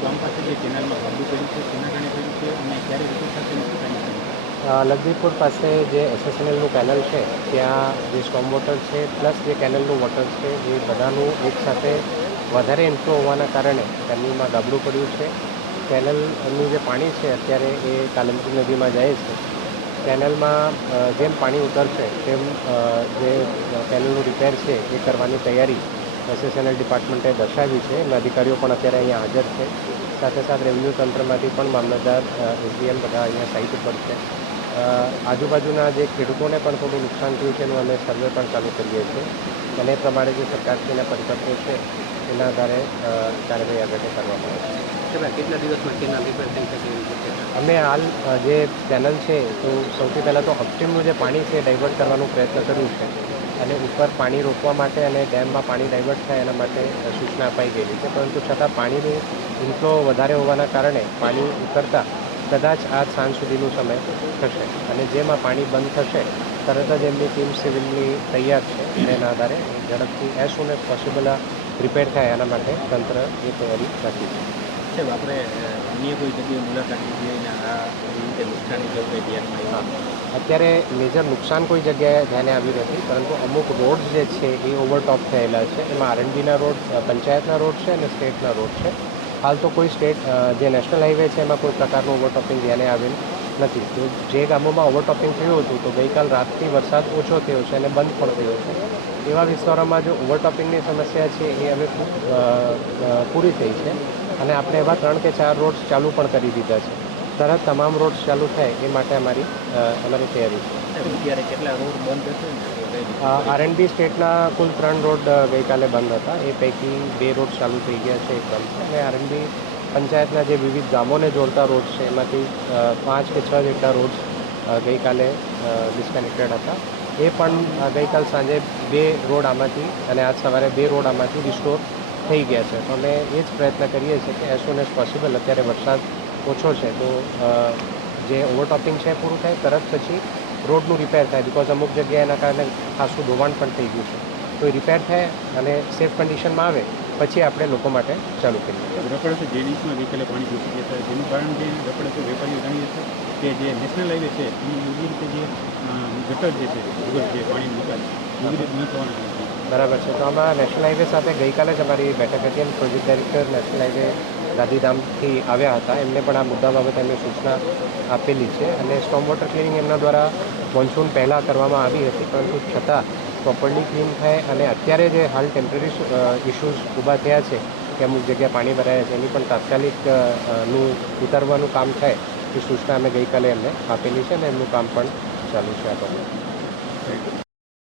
ગામ પાસે જે કેનાલમાં ગાબડું કર્યું છે તેના કારણે કર્યું છે અને ક્યારે ઋતુ સાથે નક્કી કરી છે? લગદીપુર પાસે જે એસએસએનએલનું કેનલ છે ત્યાં જે સ્ટોમ વોટર છે પ્લસ જે કેનલનું વોટર છે એ બધાનું એકસાથે વધારે ઇન્ફ્લો હોવાના કારણે કેનલમાં ગાબડું પડ્યું છે. કેનલનું જે પાણી છે અત્યારે એ કાલમપુર નદીમાં જાય છે. કેનલમાં જેમ પાણી ઉતરશે તેમ જે કેનલનું રિપેર છે એ કરવાની તૈયારી એસએસએનએલ ડિપાર્ટમેન્ટે દર્શાવી છે અને અધિકારીઓ પણ અત્યારે અહીંયા હાજર છે. સાથે સાથે રેવન્યુ તંત્રમાંથી પણ મામલતદાર, એસડીએમ બધા અહીંયા સાઇટ ઉપર છે. આજુબાજુના જે ખેડૂતોને પણ થોડું નુકસાન થયું છે એનું અમે સર્વે પણ ચાલુ કરીએ છીએ અને એ પ્રમાણે જે સરકારશ્રીના પરિપત્રો છે એના આધારે કાર્યવાહી આગળ કરવામાં આવે છે. કેટલા દિવસમાં કેનાલ રિપેર થઈ શકે એવી શક્યતા? અમે હાલ જે ચેનલ છે તો સૌથી પહેલાં તો અપસ્ટ્રીમનું જે પાણી છે ડાયવર્ટ કરવાનો પ્રયત્ન કર્યું છે અને ઉપર પાણી રોકવા માટે અને ડેમમાં પાણી ડાયવર્ટ થાય એના માટે સૂચના અપાઈ ગયેલી છે. પરંતુ છતાં પાણીની ઇનફ્લો વધારે હોવાના કારણે પાણી ઉતરતા કદાચ આજ સાંજ સુધીનો સમય થશે અને જેમાં પાણી બંધ થશે તરત જ એમની ટીમ સિવિલની તૈયાર છે અને એના આધારે ઝડપથી એઝ સૂન એઝ પોસિબલ રિપેર થાય એના માટે તંત્ર એ તૈયારી રાખી છે. સાહેબ, આપણે અન્ય કોઈ જગ્યાએ મુલાકાત લીધી હોય ને આ રીતે નુકસાની જેવું કંઈ ધ્યાનમાં આવ્યું? અત્યારે મેજર નુકસાન કોઈ જગ્યાએ ધ્યાને આવ્યું નથી, પરંતુ અમુક રોડ્સ જે છે એ ઓવરટોપ થયેલા છે. એમાં આરએનબીના રોડ, પંચાયતના રોડ છે અને સ્ટેટના રોડ છે. હાલ તો કોઈ સ્ટેટ જે નેશનલ હાઈવે છે એમાં કોઈ પ્રકારનું ઓવરટોપિંગ ધ્યાને આવેલ નથી. તો જે ગામોમાં ઓવરટોપિંગ થયું હતું તો ગઈકાલ રાતથી વરસાદ ઓછો થયો છે અને બંધ પણ થયો છે. એવા વિસ્તારોમાં જો ઓવરટોપિંગની સમસ્યા છે એ હવે ખૂબ પૂરી થઈ છે અને આપણે એવા 3 કે 4 રોડ્સ ચાલુ પણ કરી દીધા છે. તરત તમામ રોડ્સ ચાલુ થાય એ માટે અમારી તૈયારી છે. અત્યારે કેટલા રોડ બંધ હશે ને? આરએનબી સ્ટેટના કુલ 3 રોડ ગઈકાલે બંધ હતા. એ પૈકી 2 રોડ ચાલુ થઈ ગયા છે એકદમ, અને આરએનબી પંચાયતના જે વિવિધ ગામોને જોડતા રોડ છે એમાંથી 5 કે 6 જેટલા રોડ્સ ગઈકાલે ડિસ્કનેક્ટેડ હતા. એ પણ ગઈકાલ સાંજે 2 રોડ આમાંથી અને આજ સવારે 2 રોડ આમાંથી રિસ્ટોર થઈ ગયા છે. તો અમે એ જ પ્રયત્ન કરીએ છીએ કે એઝ સૂન એઝ પોસિબલ, અત્યારે વરસાદ ઓછો છે તો જે ઓવરટોપિંગ છે પૂરું થાય તરત પછી રોડનું રિપેર થાય. બિકોઝ અમુક જગ્યાએ એના કારણે ખાસું ધોવાણ પણ થઈ ગયું છે. તો એ રિપેર થાય અને સેફ કન્ડિશનમાં આવે પછી આપણે લોકો માટે ચાલુ કરીએ. રખડતો જેડીસમાં ગઈકાલે પાણી ઘૂસી ગયા હતા, જેનું કારણ જે રખડતો વેપારીઓ જાણીએ છે કે જે નેશનલ હાઈવે છે એની યોગ્ય રીતે જે ગટર જે છે ભૂગર્ભ જે પાણીનો નિકાલ યોગ્ય રીતે ન થવાના કારણે. બરાબર છે. તો આમાં નેશનલ હાઈવે સાથે ગઈકાલે જ અમારી બેઠક હતી અને પ્રોજેક્ટ ડાયરેક્ટર નેશનલ હાઈવે ગાંધીધામથી આવ્યા હતા. એમને પણ આ મુદ્દા બાબતે એમને સૂચના આપેલી છે અને સ્ટોમ વોટર ક્લિનિંગ એમના દ્વારા મોન્સૂન પહેલાં કરવામાં આવી હતી, પરંતુ છતાં પ્રોપરલી ક્લીન થાય અને અત્યારે જે હાલ ટેમ્પરરી ઇસ્યુઝ ઊભા થયા છે કે અમુક જગ્યાએ પાણી ભરાયા છે એની પણ તાત્કાલિક ઉતારવાનું કામ થાય એ સૂચના અમે ગઈકાલે એમને આપેલી છે અને એમનું કામ પણ ચાલુ છે આ બાબતે.